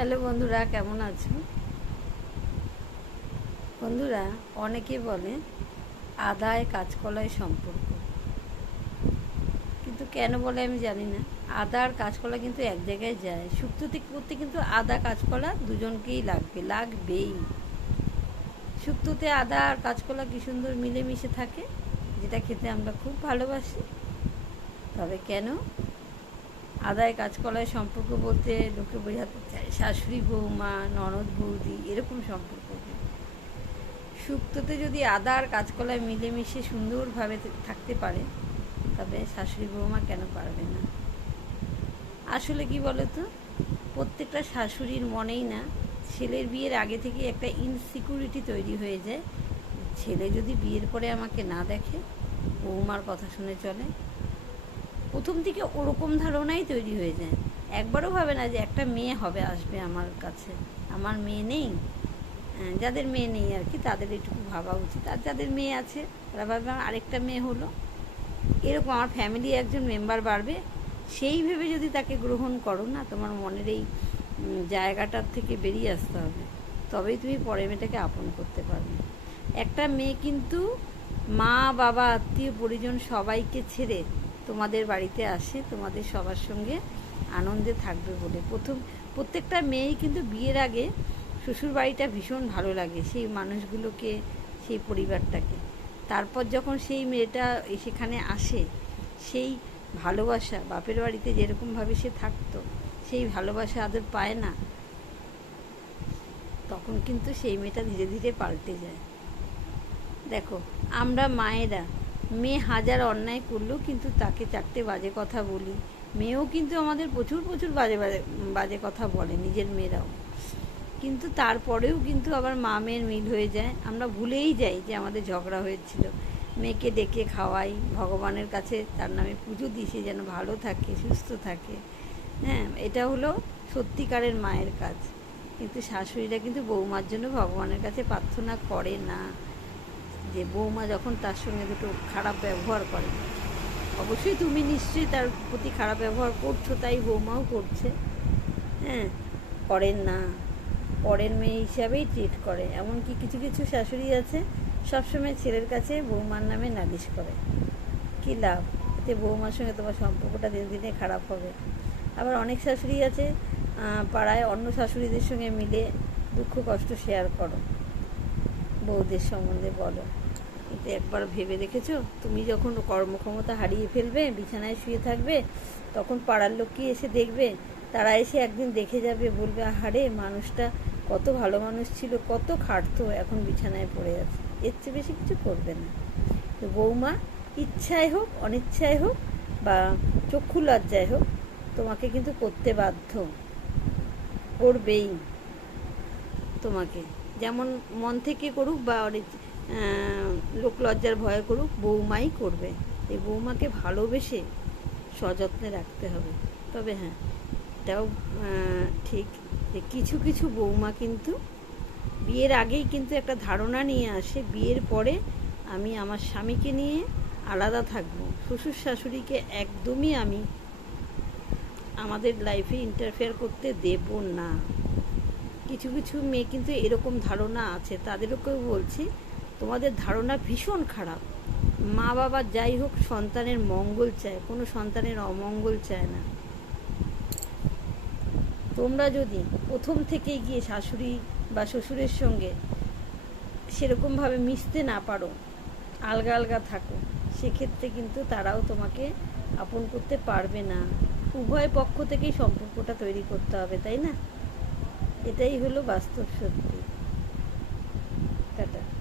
Hello বন্ধুরা, কেমন আছো? বন্ধুরা, অনেকে বলে আদায় কাঁচকলায় সম্পর্ক। কিন্তু কেন বলে আমি জানি না। আদা আর কাঁচকলা কিন্তু এক জায়গায় যায়। শুক্তোতে করতে কিন্তু আদা, কাঁচকলা দুজনকেই লাগবে, লাগবেই। শুক্তোতে আদা আর কাঁচকলা কি সুন্দর মিলেমিশে থাকে, যেটা খেতে আমরা খুব ভালোবাসি। তবে কেন? আদায় কাজকলায় সম্পর্ক বলতে লোকে বোঝাতে চায়। শাশুড়ি বৌমা, ননদ বৌদি, এরকম সম্পর্ক। সুক্ততে যদি আদা আর কাঁচকলায় মিলেমিশে সুন্দরভাবে থাকতে পারে, তবে শাশুড়ি বৌমা কেন পারবে না? আসলে কি বলতো? প্রত্যেকটা শাশুড়ির মনেই না, ছেলের বিয়ের আগে থেকে একটা ইনসিকিউরিটি তৈরি হয়ে যায়। ছেলে যদি বিয়ের পরে আমাকে না দেখে, বৌমার কথা শুনে চলে প্রথম থেকে ওরকম ধারণাই তৈরি হয়ে যায়। একবারও ভাবে না যে একটা মেয়ে হবে আসবে আমার কাছে। আমার মেয়ে নেই। হ্যাঁ, যাদের মেয়ে নেই আর কি তাদের এটুকু ভাবা উচিত। আর যাদের মেয়ে আছে তারা ভাবে আমার আরেকটা মেয়ে হলো। এরকম আমার ফ্যামিলি একজন মেম্বার বাড়বে। সেই ভেবে যদি তাকে গ্রহণ করো না তোমার মনের এই জায়গাটার থেকে বেরিয়ে আসতে হবে। তবেই তুমি পরের মেয়েটাকে আপন করতে পারবে। একটা মেয়ে কিন্তু মা বাবা আত্মীয় পরিজন সবাইকে ছেড়ে তোমাদের বাড়িতে আসে, তোমাদের সবার সঙ্গে আনন্দে থাকবে বলে। প্রথম, প্রত্যেকটা মেয়েই কিন্তু বিয়ের আগে শ্বশুর বাড়িটা ভীষণ ভালো লাগে সেই মানুষগুলোকে, সেই পরিবারটাকে। তারপর যখন সেই মেয়েটা সেখানে আসে, সেই ভালোবাসা, বাপের বাড়িতে যেরকমভাবে সে থাকতো, সেই ভালোবাসা আদর পায় না, তখন কিন্তু সেই মেয়েটা ধীরে ধীরে পাল্টে যায়। দেখো, আমরা মায়েরা মেয়ে হাজার অন্যায় করলেও কিন্তু তাকে চারটে বাজে কথা বলি। মেয়েও কিন্তু আমাদের প্রচুর প্রচুর বাজে বাজে বাজে কথা বলে, নিজের মেয়েরাও। কিন্তু তারপরেও কিন্তু আবার মা মেয়ের মিল হয়ে যায়। আমরা ভুলেই যাই যে আমাদের ঝগড়া হয়েছিল। মেয়েকে ডেকে খাওয়াই, ভগবানের কাছে তার নামে পুজো দিই, সে যেন ভালো থাকে, সুস্থ থাকে। হ্যাঁ এটা হলো সত্যিকারের মায়ের কাজ। কিন্তু শাশুড়িরা কিন্তু বৌমার জন্য ভগবানের কাছে প্রার্থনা করে না। যে বৌমা যখন তার সঙ্গে দুটো খারাপ ব্যবহার করে, অবশ্যই তুমি নিশ্চয়ই তার প্রতি খারাপ ব্যবহার করছ, তাই বৌমাও করছে। হ্যাঁ করেন না, পরের মেয়ে হিসাবেই ট্রিট করে। এমনকি কিছু কিছু শাশুড়ি আছে, সবসময় ছেলের কাছে বৌমার নামে নালিশ করে। কী লাভ? এতে বৌমার সঙ্গে তোমার সম্পর্কটা দিন দিনে খারাপ হবে। আবার অনেক শাশুড়ি আছে পাড়ায় অন্য শাশুড়িদের সঙ্গে মিলে দুঃখ কষ্ট শেয়ার করো। বউদের সম্বন্ধে বলো। কিন্তু একবার ভেবে দেখেছ? তুমি যখন কর্মক্ষমতা হারিয়ে ফেলবে, বিছানায় শুয়ে থাকবে, তখন পাড়ার লোক কি এসে দেখবে? তারা এসে একদিন দেখে যাবে, বলবে, আহারে, মানুষটা কত ভালো মানুষ ছিল, কত খাটতো, এখন বিছানায় পড়ে আছে। এর চেয়ে বেশি কিছু করবে না। তো বৌমা, ইচ্ছায় হোক, অনিচ্ছায় হোক, বা চক্ষু লজ্জায় হোক, তোমাকে কিন্তু করতে বাধ্য। করবেই তোমাকে। যেমন মন থেকে করুক বা অনেক লোক লজ্জার ভয়ে করুক, বৌমাই করবে। এই বৌমাকে ভালোবেসে সযত্নে রাখতে হবে। তবে হ্যাঁ এটাও ঠিক যে কিছু কিছু বৌমা কিন্তু বিয়ের আগেই কিন্তু একটা ধারণা নিয়ে আসে, বিয়ের পরে আমি আমার স্বামীকে নিয়ে আলাদা থাকব। শ্বশুর শাশুড়িকে একদমই আমি আমাদের লাইফে ইন্টারফেয়ার করতে দেব না। কিছু কিছু মেয়ে কিন্তু এরকম ধারণা আছে, তাদেরকেও বলছি, তোমাদের ধারণা ভীষণ খারাপ। মা বাবা যাই হোক, সন্তানের মঙ্গল চায়, কোনো সন্তানের অমঙ্গল চায় না। তোমরা যদি প্রথম থেকেই গিয়ে শাশুড়ি বা শ্বশুরের সঙ্গে সেরকমভাবে মিশতে না পারো, আলগা আলগা থাকো, সেক্ষেত্রে কিন্তু তারাও তোমাকে আপন করতে পারবে না। উভয় পক্ষ থেকেই সম্পর্কটা তৈরি করতে হবে, তাই না? এটাই হলো বাস্তব সত্যি। টাটা।